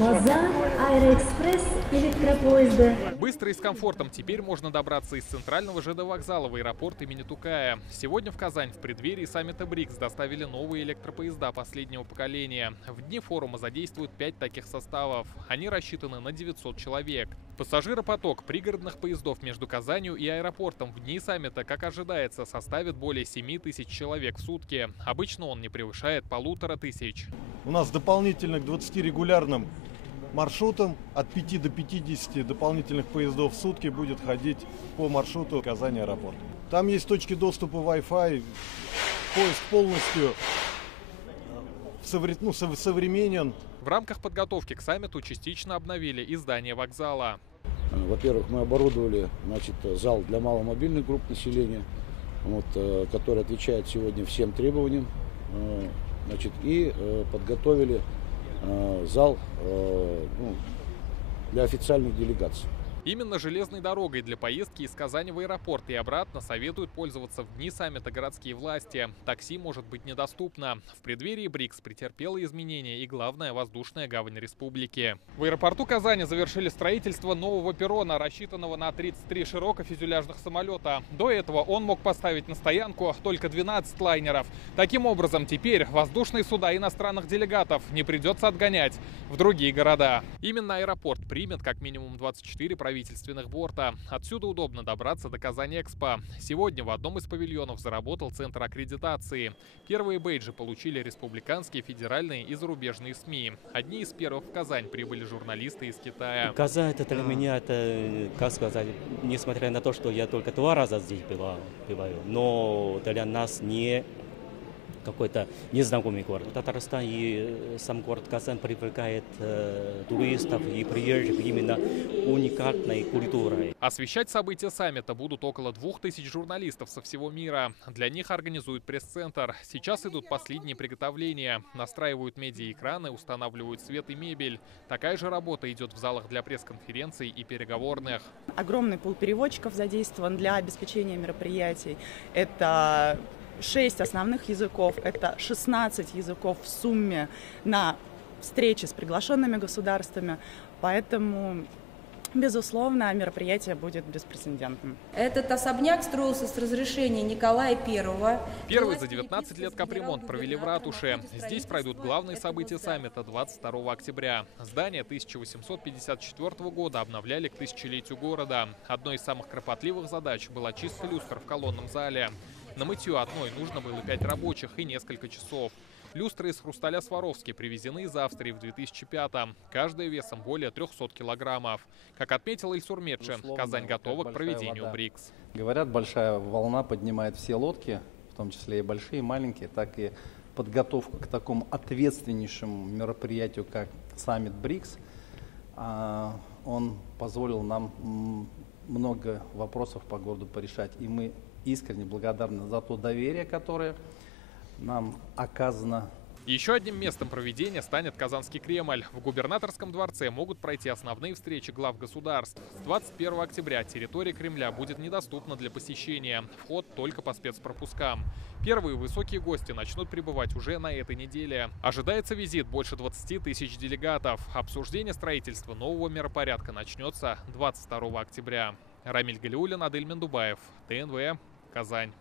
Казань, Аэроэкспресс, электропоезда. Быстро и с комфортом теперь можно добраться из центрального ЖД вокзала в аэропорт имени Тукая. Сегодня в Казань в преддверии саммита БРИКС доставили новые электропоезда последнего поколения. В дни форума задействуют 5 таких составов. Они рассчитаны на 900 человек. Пассажиропоток пригородных поездов между Казанью и аэропортом в дни саммита, как ожидается, составит более 7 тысяч человек в сутки. Обычно он не превышает 1500. У нас дополнительно к 20 регулярным маршрутам от 5 до 50 дополнительных поездов в сутки будет ходить по маршруту Казань-аэропорт. Там есть точки доступа Wi-Fi, поезд полностью современен. В рамках подготовки к саммиту частично обновили и здание вокзала. Во-первых, мы оборудовали зал для маломобильных групп населения, который отвечает сегодня всем требованиям, и подготовили зал для официальных делегаций. Именно железной дорогой для поездки из Казани в аэропорт и обратно советуют пользоваться в дни саммита городские власти. Такси может быть недоступно. В преддверии БРИКС претерпела изменения и главная воздушная гавань республики. В аэропорту Казани завершили строительство нового перрона, рассчитанного на 33 широкофюзеляжных самолета. До этого он мог поставить на стоянку только 12 лайнеров. Таким образом, теперь воздушные суда иностранных делегатов не придется отгонять в другие города. Именно аэропорт примет как минимум 24 правительственных борта. Отсюда удобно добраться до Казань-Экспо. Сегодня в одном из павильонов заработал центр аккредитации. Первые бейджи получили республиканские, федеральные и зарубежные СМИ. Одни из первых в Казань прибыли журналисты из Китая. Казань это для меня, как сказать, несмотря на то, что я только 2 раза здесь бываю, но для нас не какой-то незнакомый город. Татарстан и сам город Казань привлекает туристов и приезжих именно уникальной культурой. Освещать события саммита будут около 2000 журналистов со всего мира. Для них организуют пресс-центр. Сейчас идут последние приготовления. Настраивают медиаэкраны, устанавливают свет и мебель. Такая же работа идет в залах для пресс-конференций и переговорных. Огромный пул переводчиков задействован для обеспечения мероприятий. Это 6 основных языков, это 16 языков в сумме на встречи с приглашенными государствами, поэтому, безусловно, мероприятие будет беспрецедентным. Этот особняк строился с разрешения Николая I. Первый за 19 лет капремонт провели в ратуше. Здесь пройдут главные события саммита 22 октября. Здание 1854 года обновляли к тысячелетию города. Одной из самых кропотливых задач была чистка люстр в колонном зале. На мытье одной нужно было 5 рабочих и несколько часов. Люстры из хрусталя Сваровски привезены из Австрии в 2005-м. Каждая весом более 300 килограммов. Как отметил Ильсур Медшин, Казань готова к проведению БРИКС. Говорят, большая волна поднимает все лодки, в том числе и большие, и маленькие, так и подготовка к такому ответственнейшему мероприятию, как саммит БРИКС. Он позволил нам много вопросов по городу порешать. И мы искренне благодарны за то доверие, которое нам оказано. Еще одним местом проведения станет Казанский Кремль. В губернаторском дворце могут пройти основные встречи глав государств. С 21 октября территория Кремля будет недоступна для посещения. Вход только по спецпропускам. Первые высокие гости начнут прибывать уже на этой неделе. Ожидается визит больше 20 тысяч делегатов. Обсуждение строительства нового миропорядка начнется 22 октября. Рамиль Галиуллин, Адель Мендубаев, ТНВ, Казань.